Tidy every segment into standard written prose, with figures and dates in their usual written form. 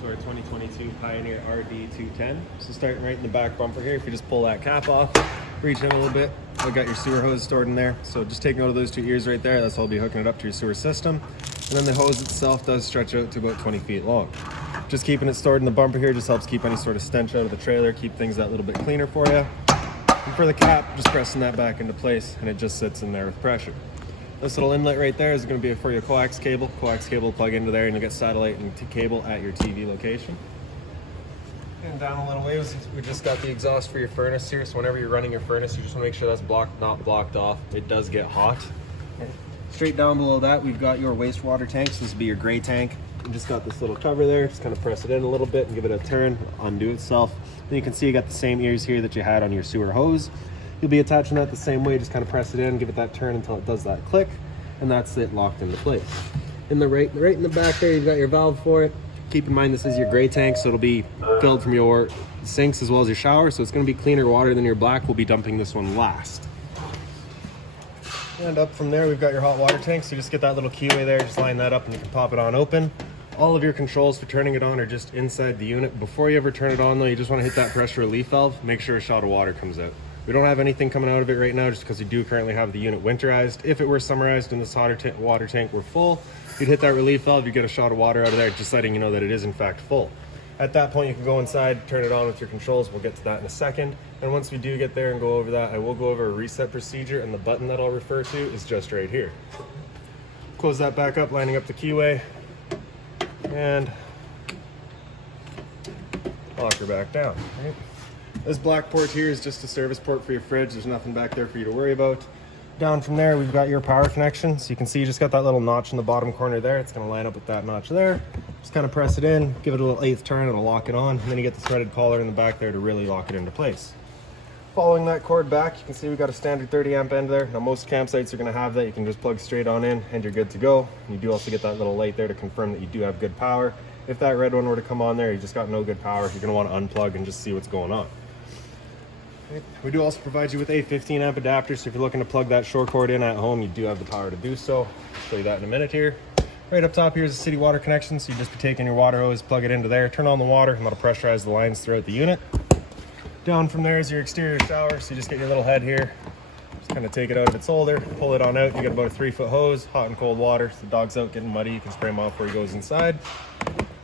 to our 2022 Pioneer RD210. So starting right in the back bumper here, if you just pull that cap off, reach in a little bit, we got your sewer hose stored in there. So just take note of those two ears right there. That's all be hooking it up to your sewer system. And then the hose itself does stretch out to about 20 feet long. Just keeping it stored in the bumper here just helps keep any sort of stench out of the trailer, keep things that little bit cleaner for you. And for the cap, just pressing that back into place and it just sits in there with pressure. This little inlet right there is going to be for your coax cable. Coax cable will plug into there and you'll get satellite and cable at your TV location. And down a little ways, we just got the exhaust for your furnace here. So whenever you're running your furnace, you just want to make sure that's not blocked off. It does get hot. Straight down below that, we've got your wastewater tank. So this will be your gray tank. You just got this little cover there. Just kind of press it in a little bit and give it a turn, undo itself. Then you can see you got the same ears here that you had on your sewer hose. You'll be attaching that the same way, just kind of press it in, give it that turn until it does that click, and that's it locked into place. In the right in the back there, you've got your valve for it. Keep in mind this is your gray tank, so it'll be filled from your sinks as well as your shower, so it's going to be cleaner water than your black. We'll be dumping this one last. And up from there, we've got your hot water tank, so you just get that little keyway there, just line that up and you can pop it on open. All of your controls for turning it on are just inside the unit. Before you ever turn it on though, you just want to hit that pressure relief valve, make sure a shot of water comes out. We don't have anything coming out of it right now just because we do currently have the unit winterized. If it were summerized and this water tank were full, you'd hit that relief valve, you get a shot of water out of there, just letting you know that it is in fact full. At that point, you can go inside, turn it on with your controls. We'll get to that in a second. And once we do get there and go over that, I will go over a reset procedure, and the button that I'll refer to is just right here. Close that back up, lining up the keyway, and lock her back down. Right? This black port here is just a service port for your fridge. There's nothing back there for you to worry about. Down from there, we've got your power connection. So you can see you just got that little notch in the bottom corner there. It's gonna line up with that notch there. Just kind of press it in, give it a little 1/8 turn, it'll lock it on. And then you get the threaded collar in the back there to really lock it into place. Following that cord back, you can see we've got a standard 30 amp end there. Now most campsites are gonna have that. You can just plug straight on in and you're good to go. And you do also get that little light there to confirm that you do have good power. If that red one were to come on there, you just got no good power, you're gonna wanna unplug and just see what's going on. We do also provide you with a 15 amp adapter, so if you're looking to plug that short cord in at home, you do have the power to do so. I'll show you that in a minute here. Right up top here is a city water connection, so you just be taking your water hose, plug it into there, turn on the water, and that'll pressurize the lines throughout the unit. Down from there is your exterior shower, so you just get your little head here, just kind of take it out of its holder, pull it on out. You get about a 3-foot hose, hot and cold water. So the dog's out getting muddy, you can spray him off before he goes inside.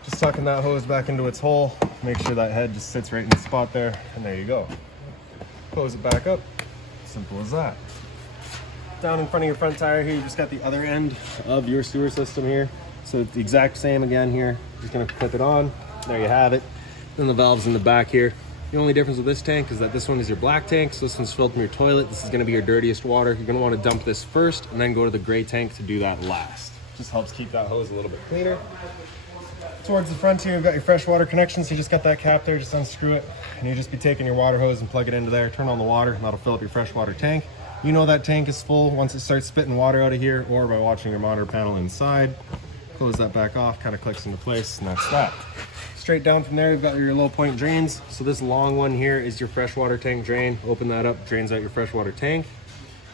Just tucking that hose back into its hole, make sure that head just sits right in the spot there, and there you go. Close it back up, simple as that. Down in front of your front tire here, you just got the other end of your sewer system here. So it's the exact same again here. Just gonna clip it on, there you have it. Then the valve's in the back here. The only difference with this tank is that this one is your black tank, so this one's filled from your toilet. This is gonna be your dirtiest water. You're gonna wanna dump this first and then go to the gray tank to do that last. Just helps keep that hose a little bit cleaner. Towards the front here, you've got your freshwater connection, so you just got that cap there, just unscrew it, and you just be taking your water hose and plug it into there, turn on the water, and that'll fill up your freshwater tank. You know that tank is full once it starts spitting water out of here, or by watching your monitor panel inside. Close that back off, kind of clicks into place, and that's that. Straight down from there, you've got your low point drains. So this long one here is your freshwater tank drain. Open that up, drains out your freshwater tank.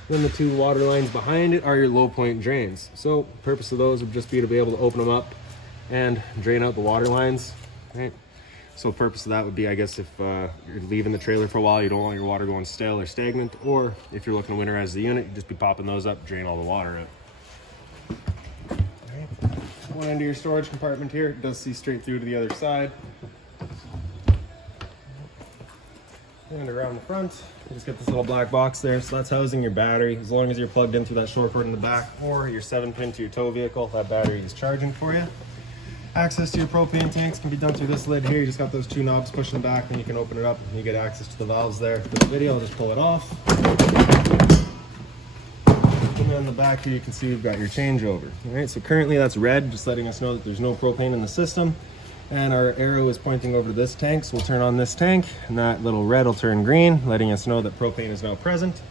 Then the two water lines behind it are your low point drains. So the purpose of those would just be to be able to open them up and drain out the water lines, right? So the purpose of that would be, I guess, if you're leaving the trailer for a while, you don't want your water going stale or stagnant, or if you're looking to winterize the unit, you just be popping those up, drain all the water out. Right. One end of your storage compartment here, it does see straight through to the other side. And around the front, you just get this little black box there, so that's housing your battery. As long as you're plugged in through that short cord in the back, or your 7-pin to your tow vehicle, that battery is charging for you. Access to your propane tanks can be done through this lid here. You just got those two knobs pushing the back, and you can open it up and you get access to the valves there. For the video, I'll just pull it off. And then in the back here, you can see you've got your changeover. All right, so currently that's red, just letting us know that there's no propane in the system. And our arrow is pointing over to this tank, so we'll turn on this tank, and that little red will turn green, letting us know that propane is now present.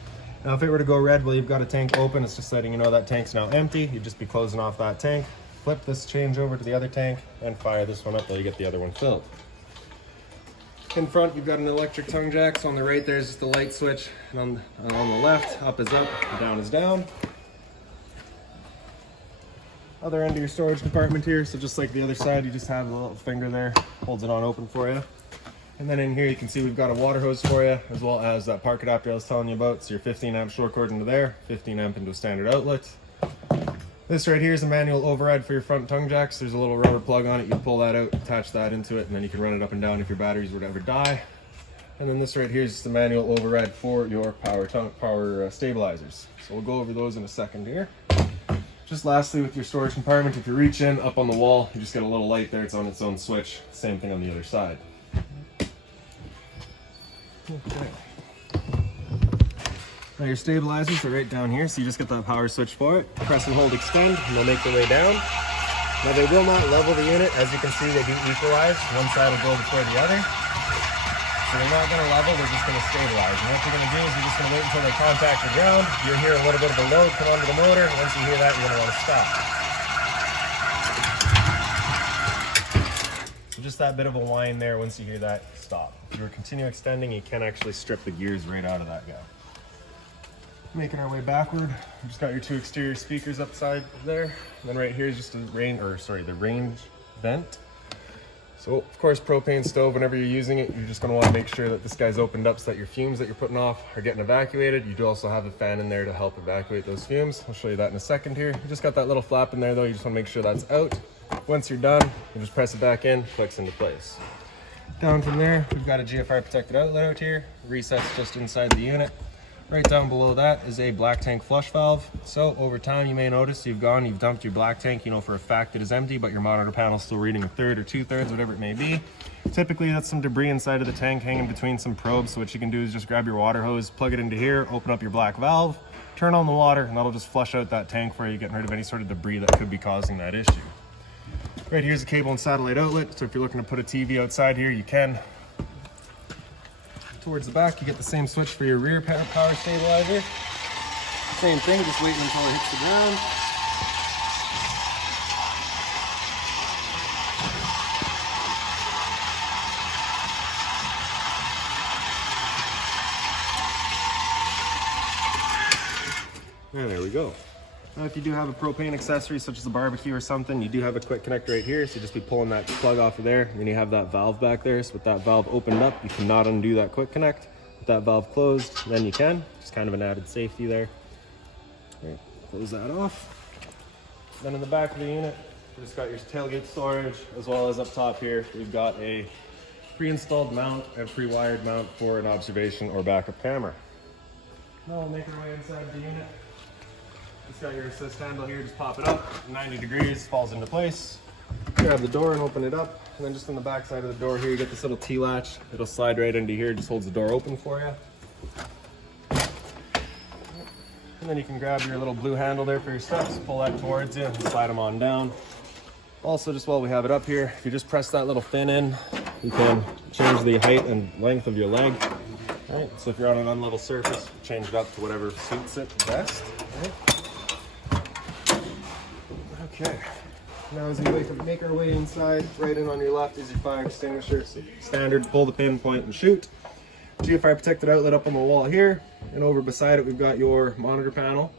Now, if it were to go red while you've got a tank open, it's just letting you know that tank's now empty. You'd just be closing off that tank. Flip this change over to the other tank and fire this one up while you get the other one filled. In front, you've got an electric tongue jack. So on the right, there's just the light switch. And on the left, up is up, down is down. Other end of your storage compartment here. So just like the other side, you just have a little finger there, holds it on open for you. And then in here you can see we've got a water hose for you, as well as that park adapter I was telling you about. So your 15 amp short cord into there, 15 amp into a standard outlet. This right here is a manual override for your front tongue jacks. There's a little rubber plug on it. You pull that out, attach that into it, and then you can run it up and down if your batteries would ever die. And then this right here is just a manual override for your power stabilizers. So we'll go over those in a second here. Just lastly, with your storage compartment, if you reach in up on the wall, you just get a little light there. It's on its own switch. Same thing on the other side. Okay. Now your stabilizers are right down here, so you just get that power switch for it. Press and hold extend, and they'll make their way down. Now they will not level the unit. As you can see, they do equalize. One side will go before the other. So they're not going to level, they're just going to stabilize. And what you're going to do is you're just going to wait until they contact the ground. You'll hear a little bit of a load come onto the motor. Once you hear that, you're going to want to stop. So just that bit of a whine there. Once you hear that, stop. If you continue extending, you can actually strip the gears right out of that guy. Making our way backward, we just got your two exterior speakers upside there. And then right here is just the range vent. So of course, propane stove, whenever you're using it, you're just gonna wanna make sure that this guy's opened up so that your fumes that you're putting off are getting evacuated. You do also have a fan in there to help evacuate those fumes. I'll show you that in a second here. You just got that little flap in there though, you just wanna make sure that's out. Once you're done, you just press it back in, clicks into place. Down from there, we've got a GFI protected outlet out here. Resets just inside the unit. Right down below that is a black tank flush valve. So over time, you may notice you've dumped your black tank, you know for a fact it is empty, but your monitor panel is still reading a third or 2/3, whatever it may be. Typically that's some debris inside of the tank hanging between some probes. So what you can do is just grab your water hose, plug it into here, open up your black valve, turn on the water, and that'll just flush out that tank for you, getting rid of any sort of debris that could be causing that issue. Right here's a cable and satellite outlet. So if you're looking to put a TV outside here, you can. Towards the back, you get the same switch for your rear power stabilizer. Same thing, just waiting until it hits the ground. And there we go. Now if you do have a propane accessory such as a barbecue or something, you do have a quick connect right here, so you just be pulling that plug off of there, and then you have that valve back there. So with that valve opened up, you cannot undo that quick connect. With that valve closed, then you can. Just kind of an added safety there. Right, close that off. Then in the back of the unit, we just got your tailgate storage, as well as up top here, we've got a pre-installed mount and pre-wired mount for an observation or backup camera. Now we'll make our way inside the unit. It's got your assist handle here, just pop it up, 90 degrees, falls into place. Grab the door and open it up, and then just on the back side of the door here, you get this little T-latch. It'll slide right into here, just holds the door open for you. And then you can grab your little blue handle there for your steps, pull that towards you, and slide them on down. Also, just while we have it up here, if you just press that little fin in, you can change the height and length of your leg. Right, so if you're on an unlevel surface, change it up to whatever suits it best. Right. Okay, now as we make our way inside, right in on your left is your fire extinguisher. So standard, pull the pin, point, and shoot. GFI protected outlet up on the wall here, and over beside it we've got your monitor panel.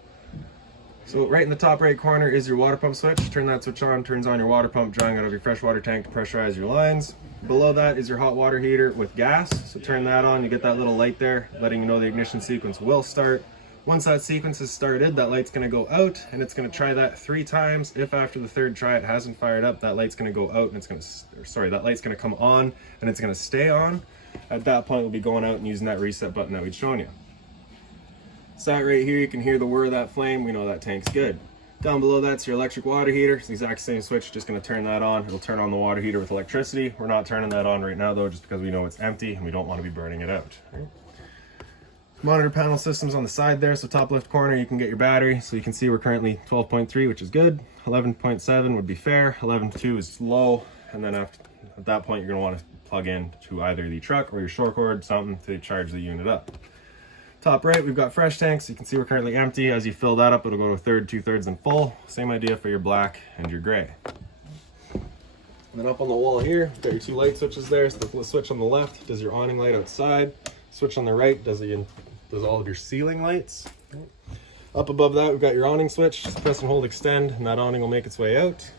So right in the top right corner is your water pump switch. Turn that switch on, turns on your water pump, drawing out of your freshwater tank to pressurize your lines. Below that is your hot water heater with gas. So turn that on, you get that little light there, letting you know the ignition sequence will start. Once that sequence is started, that light's gonna go out, and it's gonna try that 3 times. If after the 3rd try it hasn't fired up, that light's gonna go out and it's gonna, that light's gonna come on and it's gonna stay on. At that point, we'll be going out and using that reset button that we'd shown you. Sat right here, you can hear the whir of that flame. We know that tank's good. Down below that's your electric water heater. It's the exact same switch, just gonna turn that on. It'll turn on the water heater with electricity. We're not turning that on right now though, just because we know it's empty and we don't wanna be burning it out. Right? Monitor panel systems on the side there, so top left corner you can get your battery. So you can see we're currently 12.3, which is good. 11.7 would be fair, 11.2 is low, and then at that point you're going to want to plug in to either the truck or your short cord, something to charge the unit up. Top right, we've got fresh tanks. You can see we're currently empty. As you fill that up, it'll go to 1/3, 2/3, and full. Same idea for your black and your gray. And then up on the wall here, you've got your 2 light switches there. So the switch on the left does your awning light outside. Switch on the right does all of your ceiling lights. Up above that, we've got your awning switch. Just press and hold extend, and that awning will make its way out.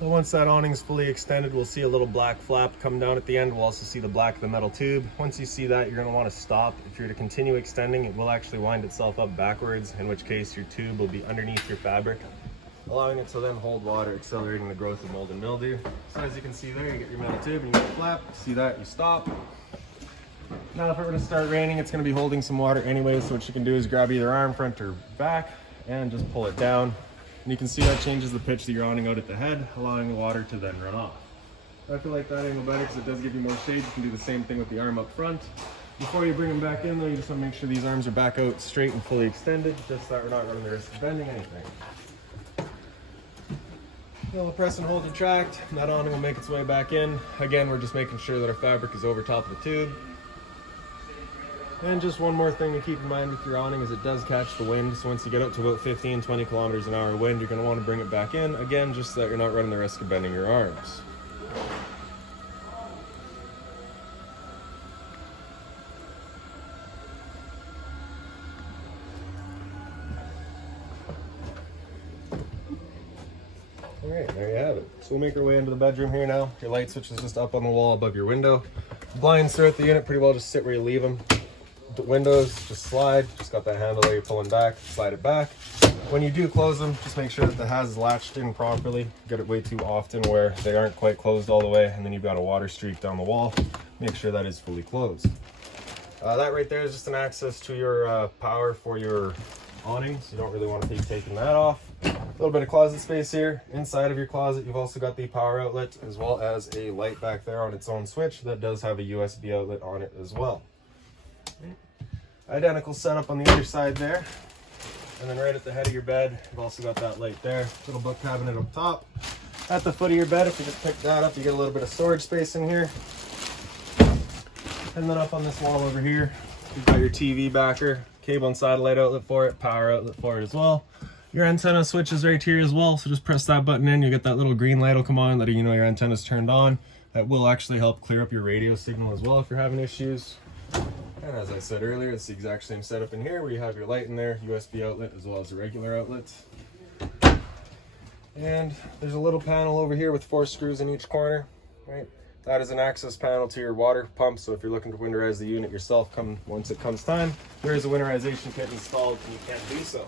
And once that awning is fully extended, we'll see a little black flap come down at the end. We'll also see the black of the metal tube. Once you see that, you're going to want to stop. If you're to continue extending, it will actually wind itself up backwards, in which case your tube will be underneath your fabric, allowing it to then hold water, accelerating the growth of mold and mildew. So as you can see there, you get your metal tube and you get a flap. See that, you stop. Now if it were to start raining, it's going to be holding some water anyway, so what you can do is grab either arm, front, or back, and just pull it down. And you can see that changes the pitch that you're awning out at the head, allowing the water to then run off. I feel like that angle better because it does give you more shade. You can do the same thing with the arm up front. Before you bring them back in though, you just want to make sure these arms are back out straight and fully extended, just so that we're not running the risk of bending anything. Then we'll press and hold and retract, and that awning will make its way back in. Again, we're just making sure that our fabric is over top of the tube. And just one more thing to keep in mind with your awning is it does catch the wind. So once you get up to about 15-20 kilometers an hour wind, you're going to want to bring it back in, again, just so that you're not running the risk of bending your arms. All right, there you have it. So we'll make our way into the bedroom here now. Your light switch is just up on the wall above your window. Blinds throughout the unit pretty well just sit where you leave them. The windows just slide, just got that handle there you're pulling back, slide it back. When you do close them, just make sure that the has latched in properly. Get it way too often where they aren't quite closed all the way, and then you've got a water streak down the wall. Make sure that is fully closed. That right there is just an access to your power for your awning, so you don't really want to be taking that off. A little bit of closet space here. Inside of your closet, you've also got the power outlet as well as a light back there on its own switch that does have a USB outlet on it as well. Identical setup on the other side there. And then right at the head of your bed, you've also got that light there. Little book cabinet up top. At the foot of your bed, if you just pick that up, you get a little bit of storage space in here. And then up on this wall over here, you've got your TV backer, cable and satellite outlet for it, power outlet for it as well. Your antenna switch is right here as well, so just press that button in, you get that little green light will come on, letting you know your antenna's turned on. That will actually help clear up your radio signal as well if you're having issues. And as I said earlier, it's the exact same setup in here where you have your light in there, USB outlet as well as a regular outlet. And there's a little panel over here with 4 screws in each corner, right? That is an access panel to your water pump, so if you're looking to winterize the unit yourself once it comes time, there is a winterization kit installed and you can do so.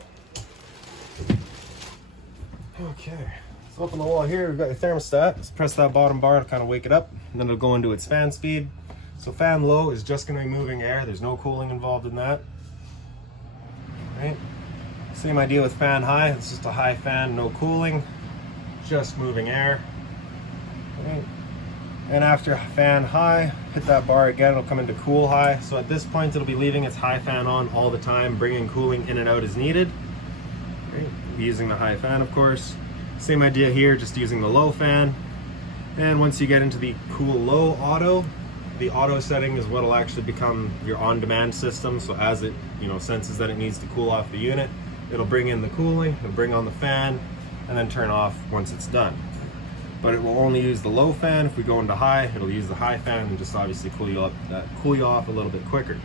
Okay, so up on the wall here, we've got your thermostat. Just press that bottom bar to kind of wake it up, and then it'll go into its fan speed. So fan low is just going to be moving air. There's no cooling involved in that. Right? Same idea with fan high. It's just a high fan, no cooling, just moving air. Right? And after fan high, hit that bar again, it'll come into cool high. So at this point, it'll be leaving its high fan on all the time, bringing cooling in and out as needed. Right? Using the high fan, of course. Same idea here, just using the low fan. And once you get into the cool low auto, the auto setting is what will actually become your on-demand system. So as it senses that it needs to cool off the unit, it'll bring in the cooling, it'll bring on the fan, and then turn off once it's done. But it will only use the low fan. If we go into high, it'll use the high fan and just obviously cool you off a little bit quicker.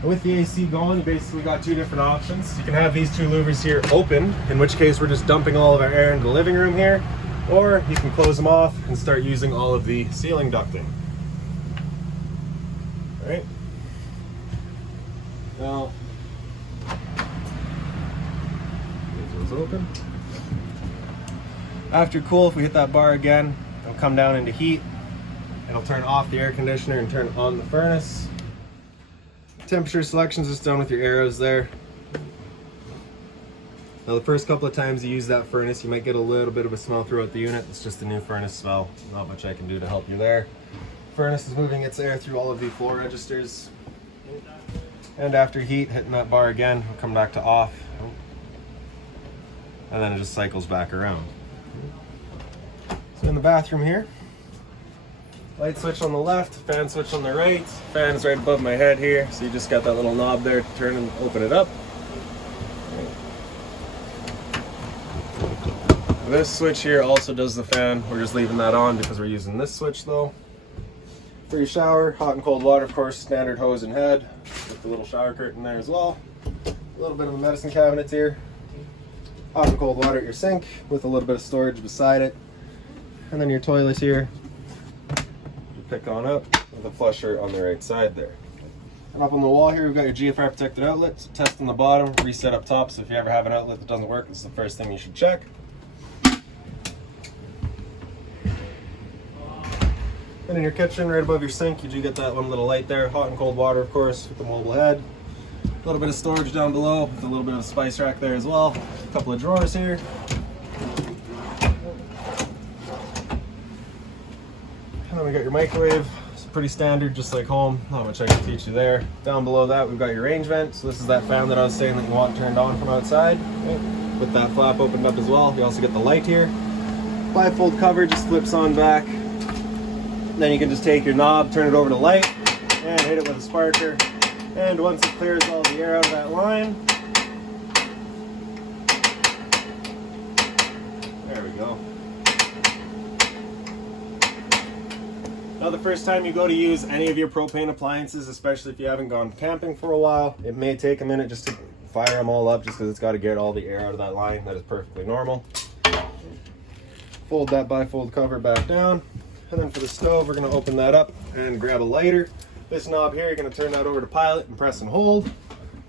And with the AC going, you basically got 2 different options. You can have these 2 louvers here open, in which case we're just dumping all of our air into the living room here, or you can close them off and start using all of the ceiling ducting. All right. Now, get those open. After cool, if we hit that bar again, it'll come down into heat. It'll turn off the air conditioner and turn on the furnace. Temperature selections is done with your arrows there. Now the first couple of times you use that furnace, you might get a little bit of a smell throughout the unit. It's just a new furnace smell. Not much I can do to help you there. Furnace is moving its air through all of the flow registers. And after heat, hitting that bar again, we'll come back to off. And then it just cycles back around. So in the bathroom here, light switch on the left, fan switch on the right. Fan is right above my head here, so you just got that little knob there to turn and open it up. This switch here also does the fan. We're just leaving that on because we're using this switch though. For your shower, hot and cold water, of course, standard hose and head with the little shower curtain there as well. A little bit of a medicine cabinet here. Hot and cold water at your sink with a little bit of storage beside it. And then your toilet here. You pick on up with a flusher on the right side there. And up on the wall here, we've got your GFR protected outlet. So test on the bottom, reset up top. So if you ever have an outlet that doesn't work, this is the first thing you should check. And in your kitchen, right above your sink, you do get that one little light there. Hot and cold water, of course, with the mobile head. A little bit of storage down below with a little bit of a spice rack there as well. A couple of drawers here. And then we got your microwave. It's pretty standard, just like home. Not much I can teach you there. Down below that, we've got your range vent. So this is that fan that I was saying that you want turned on from outside. Okay. With that flap opened up as well. You also get the light here. 5-fold cover just flips on back. Then you can just take your knob, turn it over to light, and hit it with a sparker. And once it clears all the air out of that line, there we go. Now the first time you go to use any of your propane appliances, especially if you haven't gone camping for a while, it may take a minute just to fire them all up just because it's got to get all the air out of that line. That is perfectly normal. Fold that bifold cover back down. And then for the stove, we're going to open that up and grab a lighter. This knob here, you're going to turn that over to pilot and press and hold.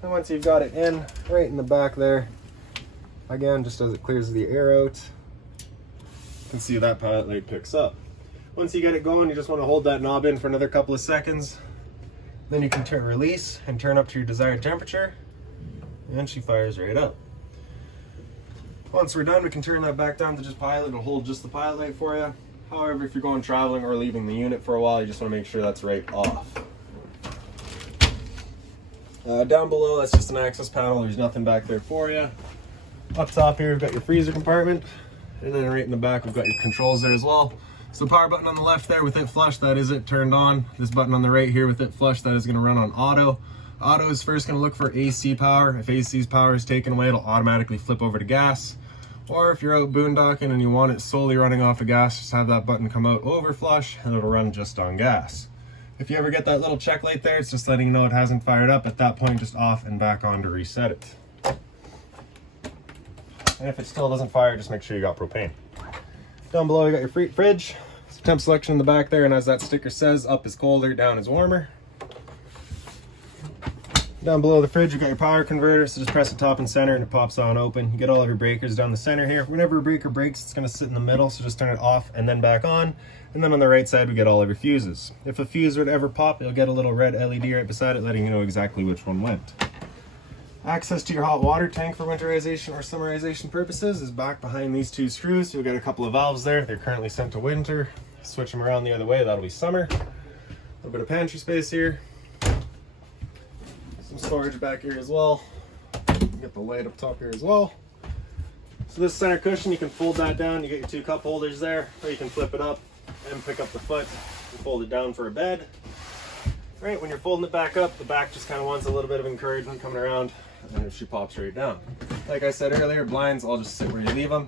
And once you've got it in, right in the back there, again, just as it clears the air out, you can see that pilot light picks up. Once you get it going, you just want to hold that knob in for another couple of seconds. Then you can release and turn up to your desired temperature, and she fires right up. Once we're done, we can turn that back down to just pilot. It'll hold just the pilot light for you. However, if you're going traveling or leaving the unit for a while, you just want to make sure that's right off. Down below, that's just an access panel. There's nothing back there for you. Up top here, we've got your freezer compartment. And then right in the back, we've got your controls there as well. So the power button on the left there with it flushed, that is it turned on. This button on the right here with it flushed, that is going to run on auto. Auto is first going to look for AC power. If AC's power is taken away, it'll automatically flip over to gas. Or if you're out boondocking and you want it solely running off of gas, just have that button come out over flush and it'll run just on gas. If you ever get that little check light there, it's just letting you know it hasn't fired up. At that point, just off and back on to reset it. And if it still doesn't fire, just make sure you got propane. Down below, you got your fridge. It's temp selection in the back there, and as that sticker says, up is colder, down is warmer. Down below the fridge, you got your power converter, so just press the top and center and it pops on open. You get all of your breakers down the center here. Whenever a breaker breaks, it's going to sit in the middle, so just turn it off and then back on. And then on the right side, we get all of your fuses. If a fuse were to ever pop, you'll get a little red LED right beside it, letting you know exactly which one went. Access to your hot water tank for winterization or summerization purposes is back behind these two screws. You'll get a couple of valves there. They're currently sent to winter. Switch them around the other way, that'll be summer. A little bit of pantry space here. Some storage back here as well. Get the light up top here as well. So this center cushion, you can fold that down. You get your two cup holders there, or you can flip it up and pick up the foot and fold it down for a bed. Right, when you're folding it back up, the back just kind of wants a little bit of encouragement coming around, and she pops right down. Like I said earlier, blinds all just sit where you leave them.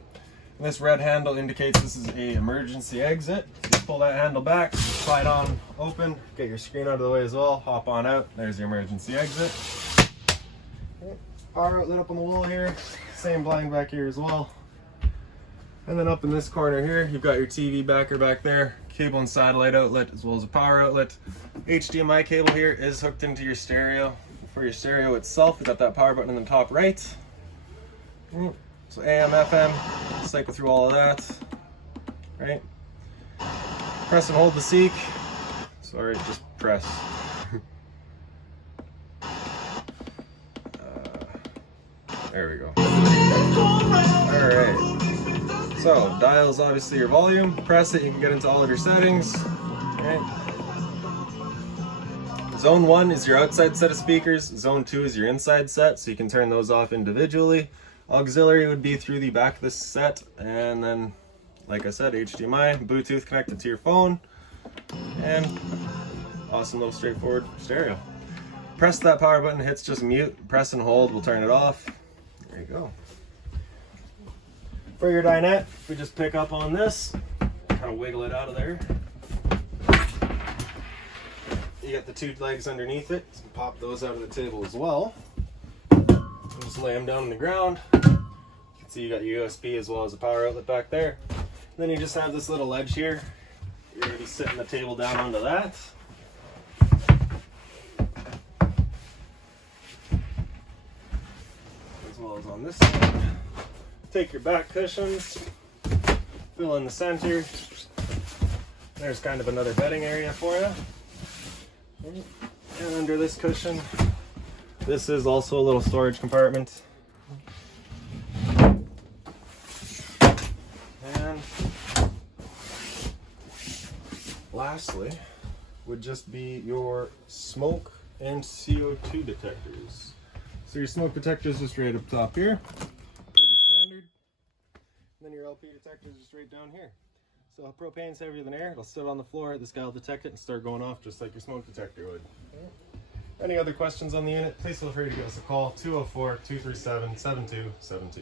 And this red handle indicates this is a emergency exit. So you pull that handle back, slide on open, get your screen out of the way as well, hop on out. There's your emergency exit. Power outlet up on the wall here, same blind back here as well. And then up in this corner here, you've got your TV backer back there, cable and satellite outlet as well as a power outlet. HDMI cable here is hooked into your stereo. For your stereo itself, you've got that power button in the top right. So AM, FM, cycle through all of that, right? Press and hold the seek. Sorry, just press. There we go. All right. So dial is obviously your volume. Press it, you can get into all of your settings. Right. Zone 1 is your outside set of speakers. Zone 2 is your inside set, so you can turn those off individually. Auxiliary would be through the back of this set, and then, like I said, HDMI, Bluetooth connected to your phone, and awesome little straightforward stereo. Press that power button, hits just mute. Press and hold will turn it off. There you go. For your dinette, we just pick up on this, kind of wiggle it out of there. You got the two legs underneath it. So pop those out of the table as well. Just lay them down on the ground. You can see you got your USB as well as a power outlet back there. And then you just have this little ledge here. You're going to be sitting the table down onto that. As well as on this side. Take your back cushions, fill in the center. There's kind of another bedding area for you. And under this cushion, this is also a little storage compartment. And lastly would just be your smoke and CO2 detectors. So your smoke detectors just right up top here, pretty standard. And then your LP detectors just right down here. So propane's heavier than air, it'll sit on the floor, this guy will detect it and start going off just like your smoke detector would. Any other questions on the unit, please feel free to give us a call, 204-237-7272.